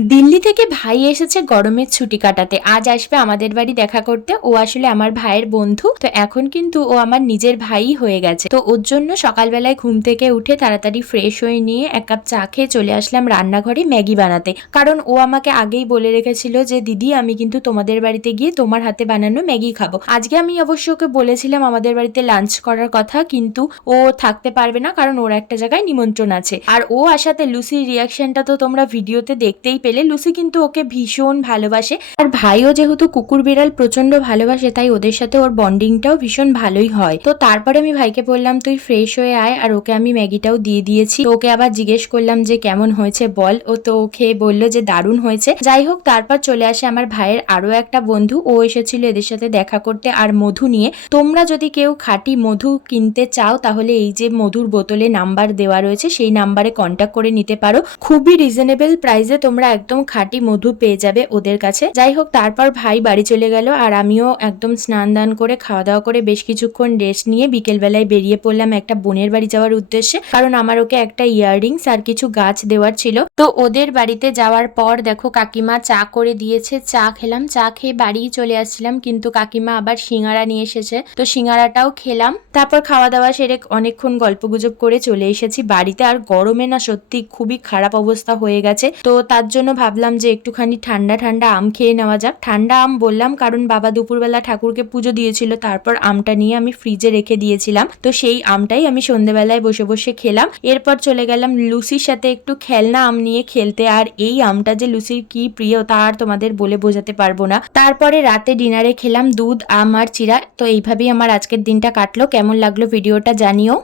দিল্লি থেকে ভাই এসেছে গরমের ছুটি কাটাতে। আজ আসবে আমাদের বাড়ি দেখা করতে। ও আসলে আমার ভাইয়ের বন্ধু, তো এখন কিন্তু ও আমার নিজের ভাই হয়ে গেছে। তো ওর জন্য সকালবেলায় ঘুম থেকে উঠে তাড়াতাড়ি ফ্রেশ হয়ে নিয়ে এক কাপ চা খেয়ে চলে আসলাম রান্নাঘরে ম্যাগি বানাতে। কারণ ও আমাকে আগেই বলে রেখেছিল যে দিদি আমি কিন্তু তোমাদের বাড়িতে গিয়ে তোমার হাতে বানানো ম্যাগি খাবো। আজকে আমি অবশ্য ওকে বলেছিলাম আমাদের বাড়িতে লাঞ্চ করার কথা, কিন্তু ও থাকতে পারবে না কারণ ওর একটা জায়গায় নিমন্ত্রণ আছে। আর ও আসাতে লুসির রিয়াকশনটা তো তোমরা ভিডিওতে দেখতেই পেলে। লুসি কিন্তু ওকে ভীষণ ভালোবাসে, আর ভাইও যেহেতু কুকুর বিড়াল প্রচন্ড ভালোবাসে তাই ওদের সাথে ওর বন্ডিংটাও ভীষণ ভালোই হয়। তো তারপরে আমি ভাইকে বললাম তুই ফ্রেশ হয়ে আয়, আর ওকে আমি ম্যাগিটাও দিয়ে দিয়েছি। তো ওকে আবার জিজ্ঞেস করলাম যে কেমন হয়েছে বল, ও তো খেয়ে বললো যে দারুণ হয়েছে। যাই হোক, তারপর চলে আসে আমার ভাইয়ের আরো একটা বন্ধু, ও এসেছিল এদের সাথে দেখা করতে আর মধু নিয়ে। তোমরা যদি কেউ খাঁটি মধু কিনতে চাও তাহলে এই যে মধুর বোতলে নাম্বার দেওয়া রয়েছে সেই নাম্বারে কন্ট্যাক্ট করে নিতে পারো। খুবই রিজনেবল প্রাইসে তোমরা একদম খাঁটি মধু পেয়ে যাবে ওদের কাছে। যাই হোক, তারপর ভাই বাড়ি চলে গেল আর আমিও একদম স্নান দান করে খাওয়া দাওয়া করে বেশ কিছুক্ষণ রেস্ট নিয়ে বিকেল বেলায় বেরিয়ে পড়লাম একটা বোনের বাড়ি যাওয়ার উদ্দেশ্যে। কারণ আমার ওকে একটা ইয়াররিংস আর কিছু গাছ দেওয়ার ছিল। তো ওদের বাড়িতে যাওয়ার পর দেখো কাকিমা চা করে দিয়েছে, চা খেলাম। চা খেয়ে বাড়ি চলে আসছিলাম, কিন্তু কাকিমা আবার সিঙ্গারা নিয়ে এসেছে, তো সিঙ্গারাটাও খেলাম। তারপর খাওয়া দাওয়া সেরে অনেকক্ষণ গল্পগুজব করে চলে এসেছি বাড়িতে। আর গরমে না সত্যি খুবই খারাপ অবস্থা হয়ে গেছে, তো তার জন্য ভাবলাম যে একটুখানি ঠান্ডা ঠান্ডা আম খেয়ে নেওয়া যাক। ঠান্ডা আম বললাম কারণ বাবা দুপুরবেলা ঠাকুরকে পুজো দিয়েছিল, তারপর আমটা নিয়ে আমি ফ্রিজে রেখে দিয়েছিলাম, তো সেই আমটাই আমি সন্ধ্যেবেলায় বসে বসে খেলাম। এরপর চলে গেলাম লুসির সাথে একটু খেলনা আম নিয়ে খেলতে। আর এই আমটা যে লুসির কি প্রিয় তা আর তোমাদের বলে বোঝাতে পারবো না। তারপরে রাতে ডিনারে খেলাম দুধ, আম আর চিরা। তো এইভাবেই আমার আজকের দিনটা কাটলো। কেমন লাগলো ভিডিওটা জানিও।